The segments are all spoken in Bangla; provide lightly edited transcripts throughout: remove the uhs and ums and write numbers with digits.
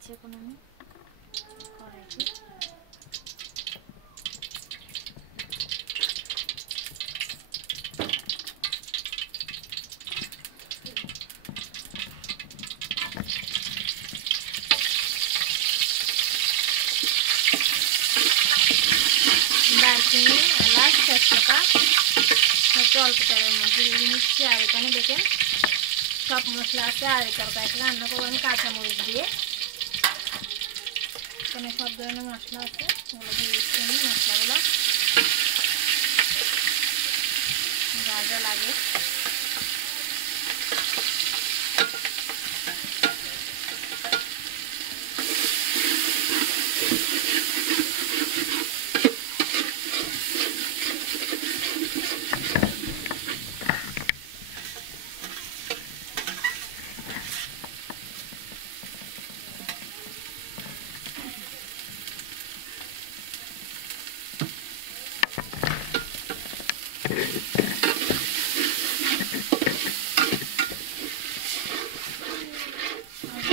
দিচ্ছি এখন আমি কড়াইতে। দারচিনি, এলাচ, তেজপাতা একটু অল্প তেলের মধ্যে দিয়ে নিচ্ছি। আর এখানে দেখেন সব মশলা আছে। আর এই তরকারিটা রান্না করবো আমি কাঁচামরিচ দিয়ে। এখানে সব ধরনের মশলা আছে, ওগুলো দিয়ে দিচ্ছি আমি। মশলাগুলো যা যা লাগে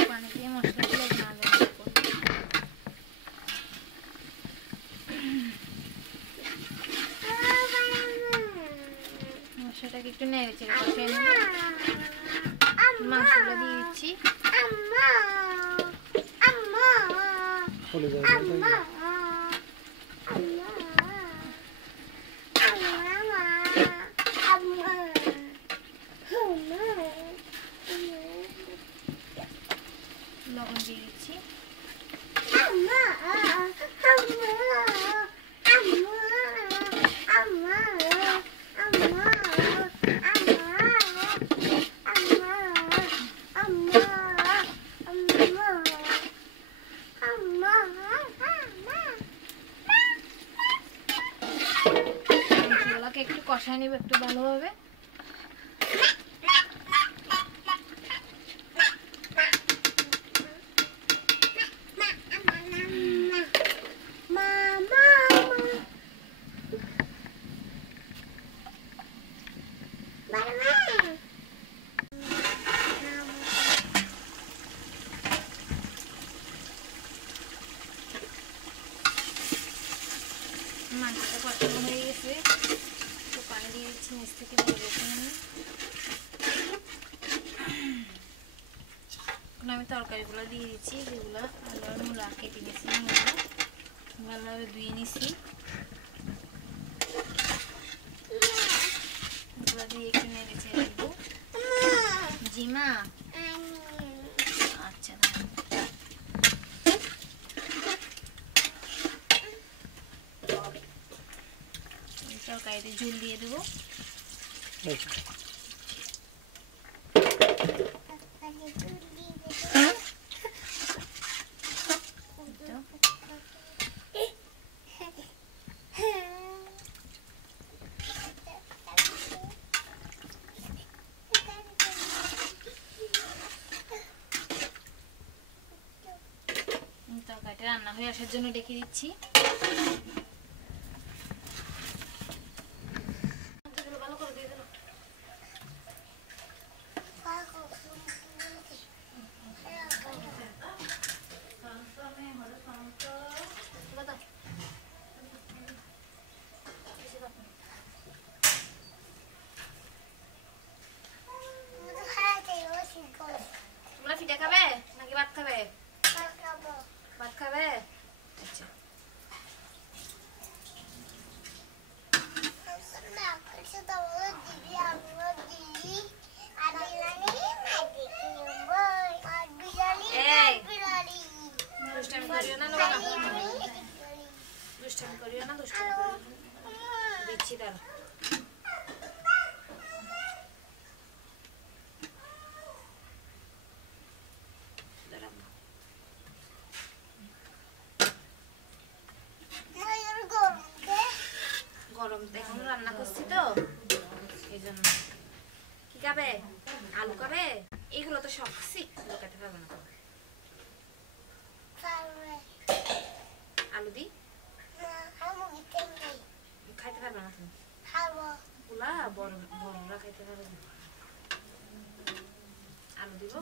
পানি দিয়ে মশলাগুলো মশলাটাকে একটু নেড়ে চেড়ে কষিয়ে নেব। মাংসগুলো দিয়ে দিচ্ছি। লবণ দিয়ে দিচ্ছি। মাংসগুলোকে একটু কষায় নিব একটু ভালোভাবে। মাংসটা কষানো হয়ে গেছে, একটু পানি দিয়ে দিচ্ছি নিচ থেকে দিয়ে রেখে আমি। এখন আমি তরকারিগুলো দিয়ে দিচ্ছি, যেগুলো আলু আর মূলা কেটে নিয়েছি, ভালোভাবে ধুয়ে নিছি। এগুলো দিয়ে একটু নেড়ে চেড়ে দেব। জিমা আচ্ছা তরকারিতে ঝোল দিয়ে দেবো। তরকারিটা রান্না হয়ে আসার জন্য ডেকে দিচ্ছি। তোমরা পিঠা খাবে নাকি ভাত খাবে? ভাত খাবে? আচ্ছা দুষ্টামি করিও না, দুষ্টামি করিও না, দুষ্টামি করিও না। দিচ্ছি দাঁড়া। গরম এখন রান্না করছি তো এই জন্য। কি খাবে? আলু খাবে? এগুলো তো সব খেতে পারবে না। আলু দি খাইতে পারবে না তুমি? ওগুলা বড়রা খাইতে পারবে না। আলু দিব।